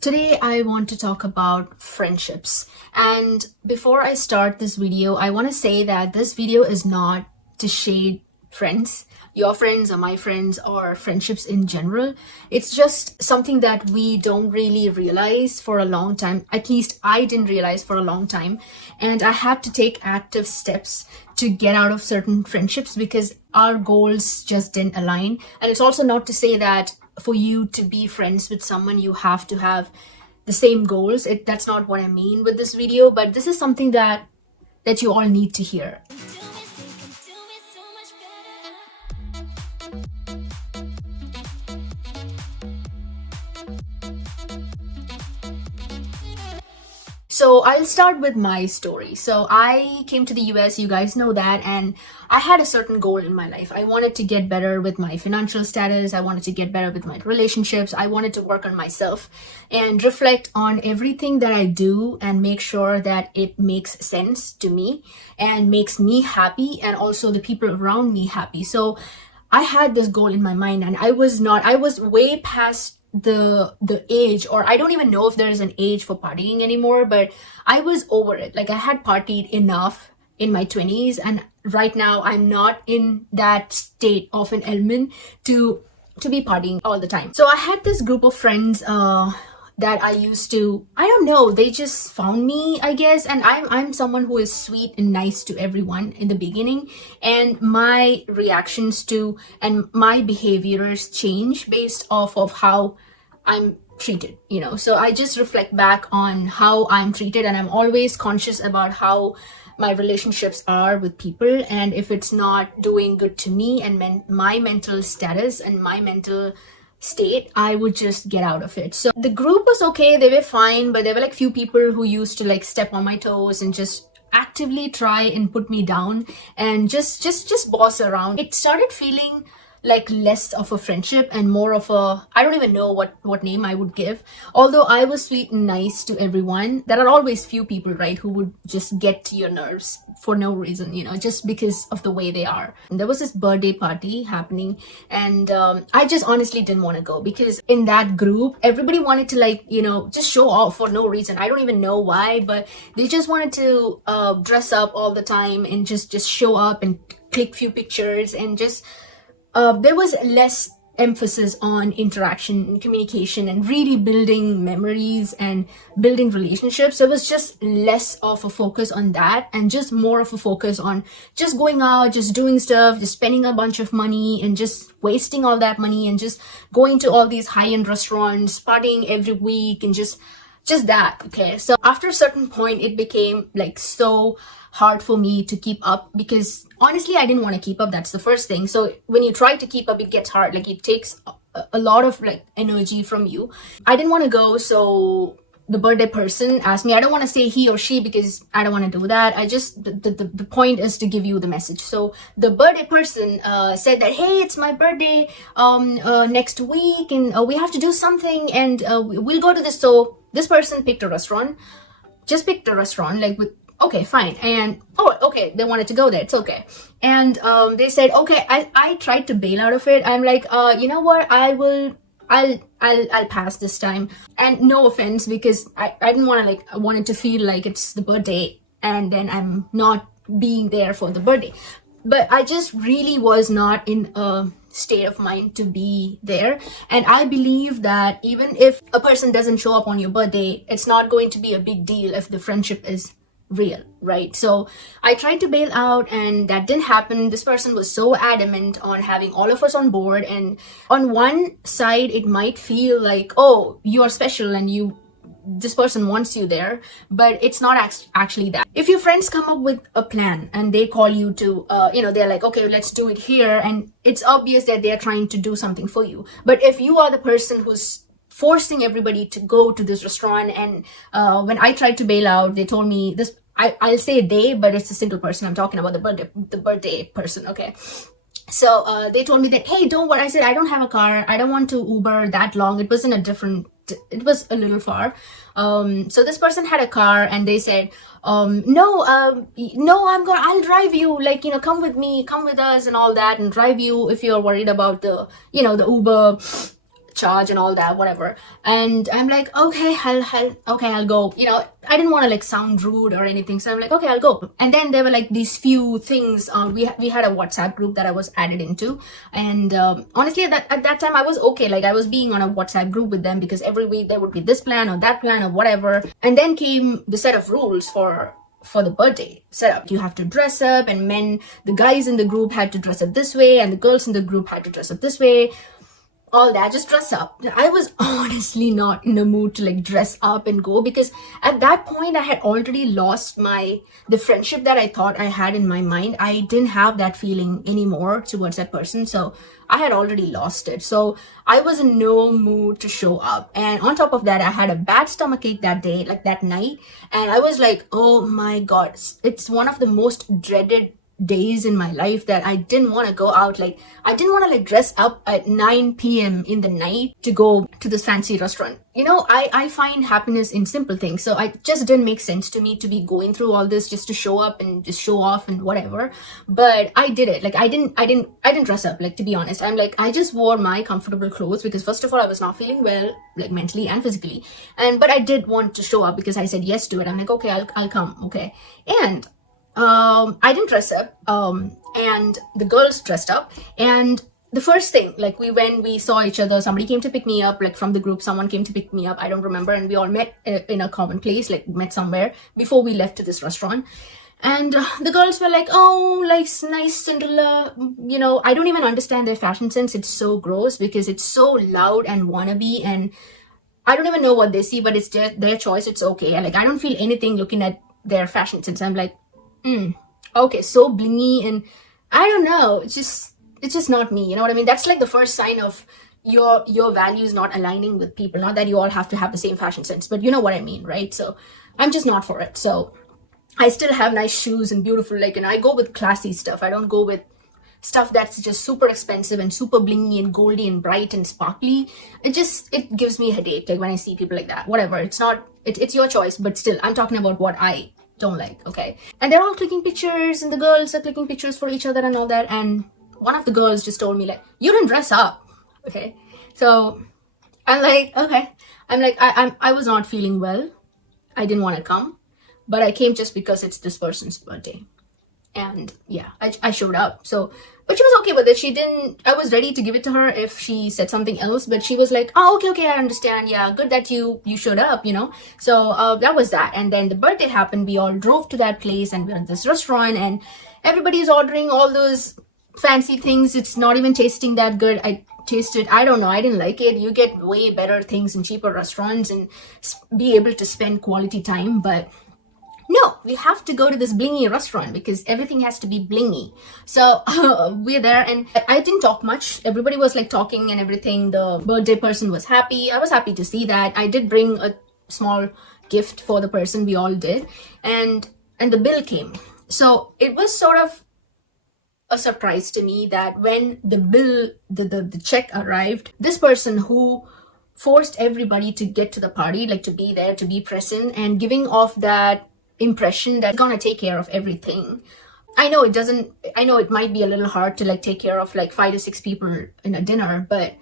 Today I want to talk about friendships. And before I start this video, I want to say that this video is not to shade friends, your friends or my friends or friendships in general. It's just something that we don't really realize for a long time. At least I didn't realize for a long time. And I had to take active steps to get out of certain friendships because our goals just didn't align. And it's also not to say that for you to be friends with someone, you have to have the same goals. That's not what I mean with this video, but this is something that you all need to hear. So I'll start with my story. So I came to the US, you guys know that, and I had a certain goal in my life. I wanted to get better with my financial status. I wanted to get better with my relationships. I wanted to work on myself and reflect on everything that I do and make sure that it makes sense to me and makes me happy and also the people around me happy. So I had this goal in my mind, and I was way past the age, or I don't even know if there is an age for partying anymore, but I was over it. Like, I had partied enough in my 20s, and right now I'm not in that state of an element to be partying all the time. So I had this group of friends that I used to, I don't know, they just found me, I guess. And I'm someone who is sweet and nice to everyone in the beginning, and my reactions to and my behaviors change based off of how I'm treated, so I just reflect back on how I'm treated, and I'm always conscious about how my relationships are with people, and if it's not doing good to me and my mental status and my mental state, I would just get out of it. So the group was okay, they were fine, but there were like few people who used to like step on my toes and just actively try and put me down and just boss around. It started feeling like less of a friendship and more of a, I don't even know what name I would give. Although I was sweet and nice to everyone, there are always few people, right, who would just get to your nerves for no reason, just because of the way they are. And there was this birthday party happening, and I just honestly didn't want to go because in that group, everybody wanted to just show off for no reason. I don't even know why, but they just wanted to dress up all the time and just show up and click few pictures, and just there was less emphasis on interaction and communication and really building memories and building relationships. So it was just less of a focus on that and just more of a focus on just going out, just doing stuff, just spending a bunch of money and just wasting all that money and just going to all these high-end restaurants, partying every week, and just that. Okay, so after a certain point, it became like so hard for me to keep up because honestly I didn't want to keep up. That's the first thing. So when you try to keep up, it gets hard. Like, it takes a lot of like energy from you. I didn't want to go, so the birthday person asked me. I don't want to say he or she because I don't want to do that. I just, the point is to give you the message. So the birthday person said that, hey, it's my birthday next week, and we have to do something, and we'll go to this. So this person picked a restaurant, like with, okay, fine. And okay, they wanted to go there, it's okay. And they said, okay, I tried to bail out of it. I'm like, you know what, I'll pass this time. And no offense, because I didn't want to, I wanted to feel like it's the birthday and then I'm not being there for the birthday. But I just really was not in a state of mind to be there. And I believe that even if a person doesn't show up on your birthday, it's not going to be a big deal if the friendship is real, right? So I tried to bail out, and that didn't happen. This person was so adamant on having all of us on board, and on one side it might feel like, oh, you are special and this person wants you there, but it's not actually that. If your friends come up with a plan and they call you to they're like, okay, let's do it here, and it's obvious that they're trying to do something for you. But if you are the person who's forcing everybody to go to this restaurant, and when I tried to bail out, they told me this, I'll say they, but it's a single person. I'm talking about the birthday person, okay? So they told me that, hey, don't worry. I said, I don't have a car. I don't want to Uber that long. It was a little far. So this person had a car, and they said, no, I'll drive you, come with me, come with us and all that, and drive you if you're worried about the Uber charge and all that, whatever. And I'm like, okay, I'll go. You know, I didn't want to like sound rude or anything, so I'm like, okay, I'll go. And then there were like these few things. We had a WhatsApp group that I was added into, and honestly, at that time I was okay. Like I was being on a WhatsApp group with them because every week there would be this plan or that plan or whatever. And then came the set of rules for the birthday setup. You have to dress up, and the guys in the group had to dress up this way, and the girls in the group had to dress up this way. All that, just dress up. I was honestly not in the mood to like dress up and go, because at that point I had already lost the friendship that I thought I had in my mind. I didn't have that feeling anymore towards that person, so I had already lost it. So I was in no mood to show up, and on top of that I had a bad stomachache that day, like that night, and I was like, oh my god, it's one of the most dreaded days in my life that I didn't want to go out. Like I didn't want to like dress up at 9 p.m. in the night to go to this fancy restaurant. You know, I find happiness in simple things, so it just didn't make sense to me to be going through all this just to show up and just show off and whatever. But I did it. Like I didn't dress up, like, to be honest. I'm like, I just wore my comfortable clothes because first of all I was not feeling well, like mentally and physically, but I did want to show up because I said yes to it. I'm like, okay, I'll come, okay. And I didn't dress up, and the girls dressed up, and the first thing, like we saw each other, somebody came to pick me up, like from the group, someone came to pick me up, I don't remember, and we all met in a common place, like met somewhere before we left to this restaurant. And the girls were like, oh, like, nice Cinderella. You know, I don't even understand their fashion sense. It's so gross because it's so loud and wannabe, and I don't even know what they see, but it's their choice. It's okay. Like, I don't feel anything looking at their fashion sense. I'm like, okay, so blingy, and I don't know, it's just not me, you know what I mean? That's like the first sign of your values not aligning with people. Not that you all have to have the same fashion sense, but you know what I mean, right? So I'm just not for it. So I still have nice shoes and beautiful, like, and I go with classy stuff. I don't go with stuff that's just super expensive and super blingy and goldy and bright and sparkly. It gives me a headache, like, when I see people like that. Whatever, it's your choice, but still, I'm talking about what I don't like, okay? And they're all clicking pictures, and the girls are clicking pictures for each other and all that, and one of the girls just told me, like, you didn't dress up, okay? So I'm like, okay. I'm like, I was not feeling well. I didn't want to come, but I came just because it's this person's birthday. And yeah, I showed up. So, but she was okay with it. I was ready to give it to her if she said something else, but she was like, oh, okay, I understand. Yeah, good that you showed up, you know? So that was that. And then the birthday happened. We all drove to that place, and we're at this restaurant, and everybody's ordering all those fancy things. It's not even tasting that good. I tasted, I don't know, I didn't like it. You get way better things in cheaper restaurants and be able to spend quality time, but no, we have to go to this blingy restaurant because everything has to be blingy. So we're there, and I didn't talk much. Everybody was like talking and everything. The birthday person was happy. I was happy to see that. I did bring a small gift for the person. We all did. And the bill came. So it was sort of a surprise to me that when the bill, the check arrived, this person who forced everybody to get to the party, like to be there, to be present, and giving off that impression that gonna take care of everything. I know it might be a little hard to like take care of like 5 to 6 people in a dinner, but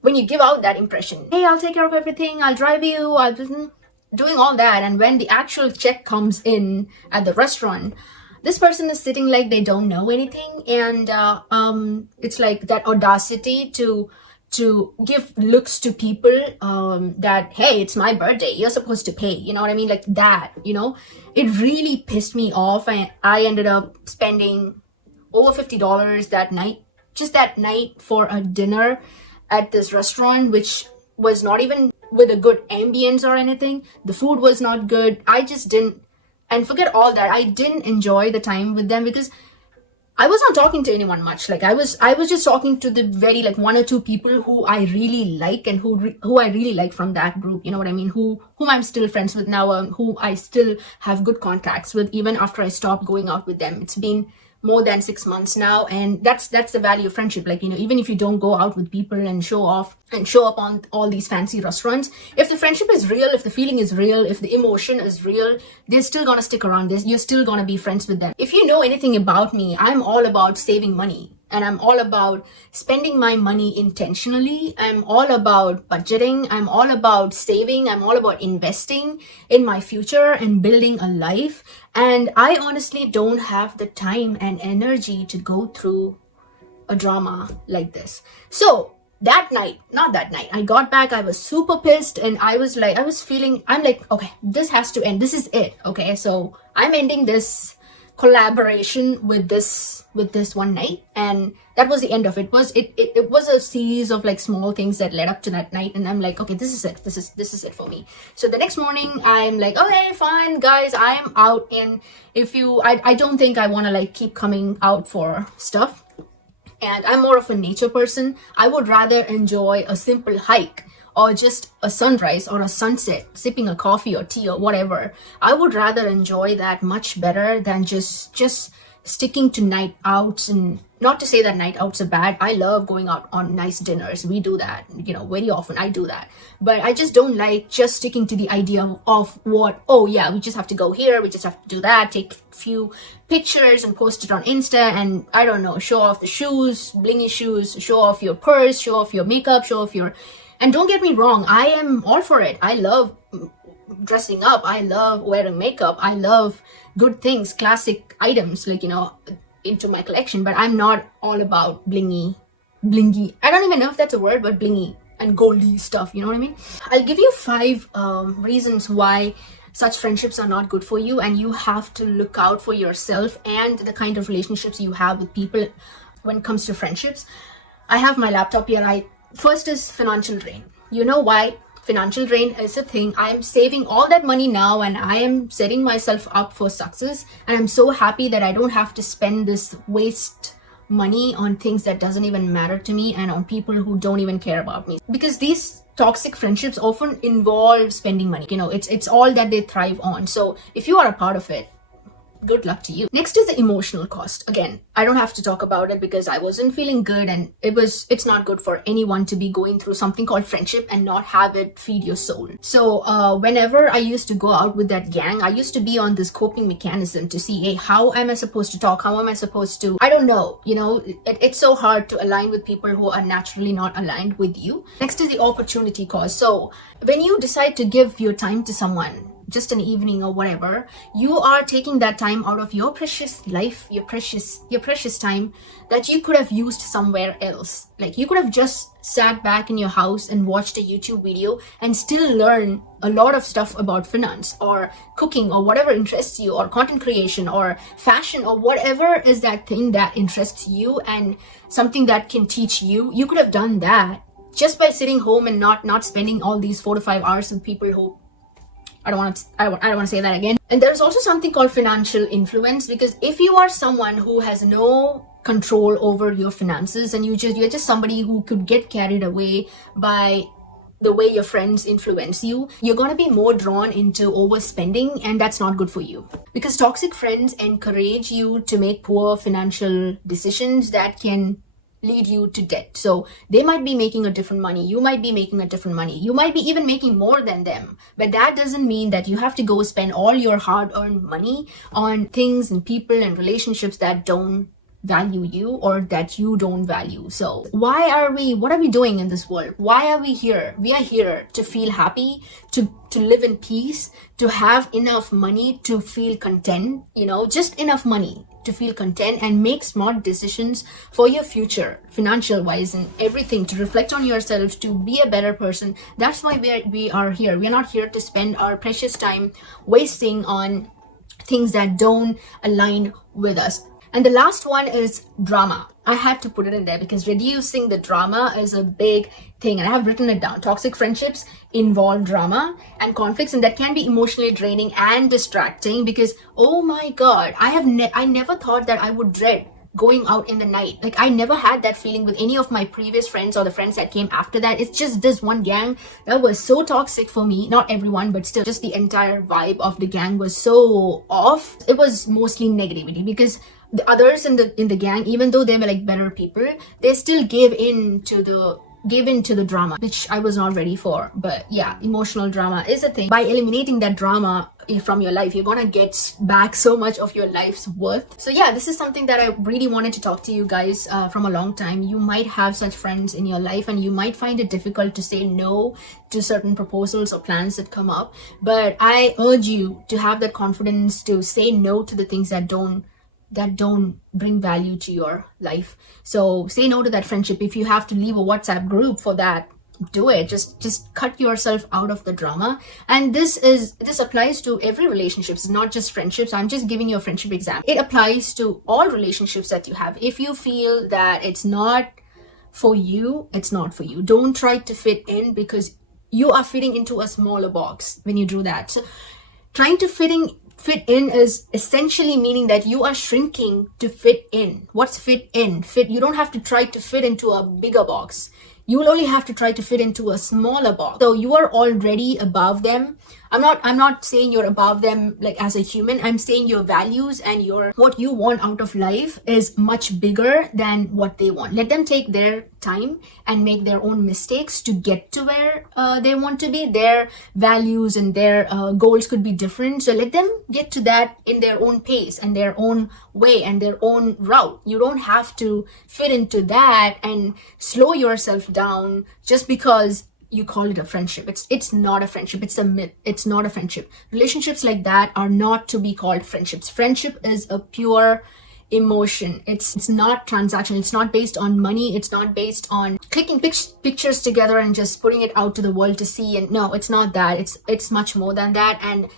when you give out that impression, hey, I'll take care of everything, I'll drive you, I'll doing all that, and when the actual check comes in at the restaurant, this person is sitting like they don't know anything, and it's like that audacity to give looks to people that, hey, it's my birthday, you're supposed to pay, you know what I mean, like that, you know. It really pissed me off, and I ended up spending over $50 that night, just that night, for a dinner at this restaurant, which was not even with a good ambience or anything. The food was not good. I just didn't, and forget all that, I didn't enjoy the time with them because I was not talking to anyone much. Like I was just talking to the very like 1 or 2 people who I really like and who I really like from that group. You know what I mean? Whom I'm still friends with now, who I still have good contacts with even after I stopped going out with them. It's been more than 6 months now, and that's the value of friendship. Like, you know, even if you don't go out with people and show off and show up on all these fancy restaurants, if the friendship is real, if the feeling is real, if the emotion is real, they're still gonna stick around. You're still gonna be friends with them. If you know anything about me, I'm all about saving money. and I'm all about spending my money intentionally. I'm all about budgeting. I'm all about saving. I'm all about investing in my future and building a life. And I honestly don't have the time and energy to go through a drama like this. So that night, not that night, I got back, I was super pissed, and I'm like, okay, this has to end. This is it. Okay, so I'm ending this collaboration with this one night, and that was the end of it. It was a series of like small things that led up to that night, and I'm like, okay, this is it. This is it for me. So the next morning, I'm like, okay, fine, guys, I'm out. And I don't think I want to like keep coming out for stuff. And I'm more of a nature person. I would rather enjoy a simple hike or just a sunrise or a sunset, sipping a coffee or tea or whatever. I would rather enjoy that much better than just sticking to night outs. And not to say that night outs are bad. I love going out on nice dinners. We do that, very often. I do that. But I just don't like just sticking to the idea of what, oh yeah, we just have to go here, we just have to do that, take a few pictures and post it on Insta, and I don't know, show off the shoes, blingy shoes, show off your purse, show off your makeup, and don't get me wrong, I am all for it. I love dressing up. I love wearing makeup. I love good things, classic items, into my collection. But I'm not all about blingy. I don't even know if that's a word, but blingy and goldy stuff. You know what I mean? I'll give you 5 reasons why such friendships are not good for you, and you have to look out for yourself and the kind of relationships you have with people when it comes to friendships. I have my laptop here. First is financial drain. You know why financial drain is a thing? I'm saving all that money now, and I am setting myself up for success, and I'm so happy that I don't have to spend this waste money on things that doesn't even matter to me and on people who don't even care about me, because these toxic friendships often involve spending money. It's all that they thrive on. So if you are a part of it, good luck to you. Next is the emotional cost. Again, I don't have to talk about it because I wasn't feeling good, and it's not good for anyone to be going through something called friendship and not have it feed your soul. So whenever I used to go out with that gang, I used to be on this coping mechanism to see, hey, how am I supposed to talk? How am I supposed to, I don't know, it's so hard to align with people who are naturally not aligned with you. Next is the opportunity cost. So when you decide to give your time to someone, just an evening or whatever, you are taking that time out of your precious life, your precious time that you could have used somewhere else. Like, you could have just sat back in your house and watched a YouTube video and still learn a lot of stuff about finance or cooking or whatever interests you, or content creation or fashion or whatever is that thing that interests you and something that can teach you. You could have done that just by sitting home and not spending all these 4 to 5 hours with people who, I don't want to say that again. And there's also something called financial influence, because if you are someone who has no control over your finances and you're just somebody who could get carried away by the way your friends influence you, you're going to be more drawn into overspending, and that's not good for you. Because toxic friends encourage you to make poor financial decisions that can lead you to debt. So they might be making a different money, you might be making a different money, you might be even making more than them, but that doesn't mean that you have to go spend all your hard-earned money on things and people and relationships that don't value you or that you don't value. So what are we doing in this world? Why are we here? We are here to feel happy, to live in peace, to have enough money to feel content, just enough money to feel content and make smart decisions for your future, financial wise and everything, to reflect on yourself, to be a better person. That's why we are here. We're not here to spend our precious time wasting on things that don't align with us. And the last one is drama. I had to put it in there because reducing the drama is a big thing, and I have written it down. Toxic friendships involve drama and conflicts, and that can be emotionally draining and distracting because, oh my God, I never thought that I would dread going out in the night. Like, I never had that feeling with any of my previous friends or the friends that came after that. It's just this one gang that was so toxic for me. Not everyone, but still, just the entire vibe of the gang was so off. It was mostly negativity because the others in the gang, even though they were like better people, they still gave in to the gave in to the drama, which I was not ready for. But yeah, emotional drama is a thing. By eliminating that drama from your life, you're gonna get back so much of your life's worth. So yeah, this is something that I really wanted to talk to you guys from a long time. You might have such friends in your life, and you might find it difficult to say no to certain proposals or plans that come up. But I urge you to have that confidence to say no to the things that don't bring value to your life. So say no to that friendship. If you have to leave a WhatsApp group for that, do it. Just cut yourself out of the drama. And this applies to every relationship. It's not just friendships. I'm just giving you a friendship example. It applies to all relationships that you have. If you feel that it's not for you, it's not for you. Don't try to fit in, because you are fitting into a smaller box when you do that. So trying to fit in is essentially meaning that you are shrinking to fit in. What's fit in? You don't have to try to fit into a bigger box. You will only have to try to fit into a smaller box. So you are already above them. I'm not saying you're above them like as a human. I'm saying your values and what you want out of life is much bigger than what they want. Let them take their time and make their own mistakes to get to where they want to be. Their values and their goals could be different. So let them get to that in their own pace and their own way and their own route. You don't have to fit into that and slow yourself down just because you call it a friendship. It's not a friendship. It's a myth. It's not a friendship. Relationships like that are not to be called friendships. Friendship is a pure emotion. It's not transactional. It's not based on money. It's not based on clicking pictures together and just putting it out to the world to see. And no, it's not that. It's much more than that. And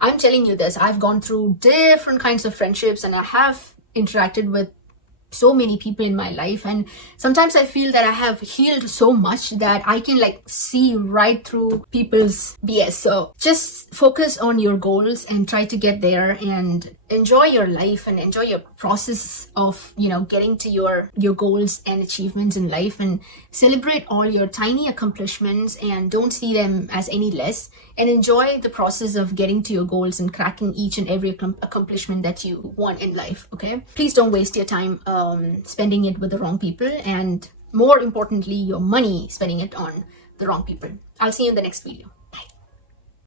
I'm telling you this, I've gone through different kinds of friendships, and I have interacted with so many people in my life, and sometimes I feel that I have healed so much that I can see right through people's BS. So just focus on your goals and try to get there, and enjoy your life and enjoy your process of getting to your goals and achievements in life, and celebrate all your tiny accomplishments and don't see them as any less, and enjoy the process of getting to your goals and cracking each and every accomplishment that you want in life. Okay, please don't waste your time spending it with the wrong people, and more importantly your money spending it on the wrong people. I'll see you in the next video.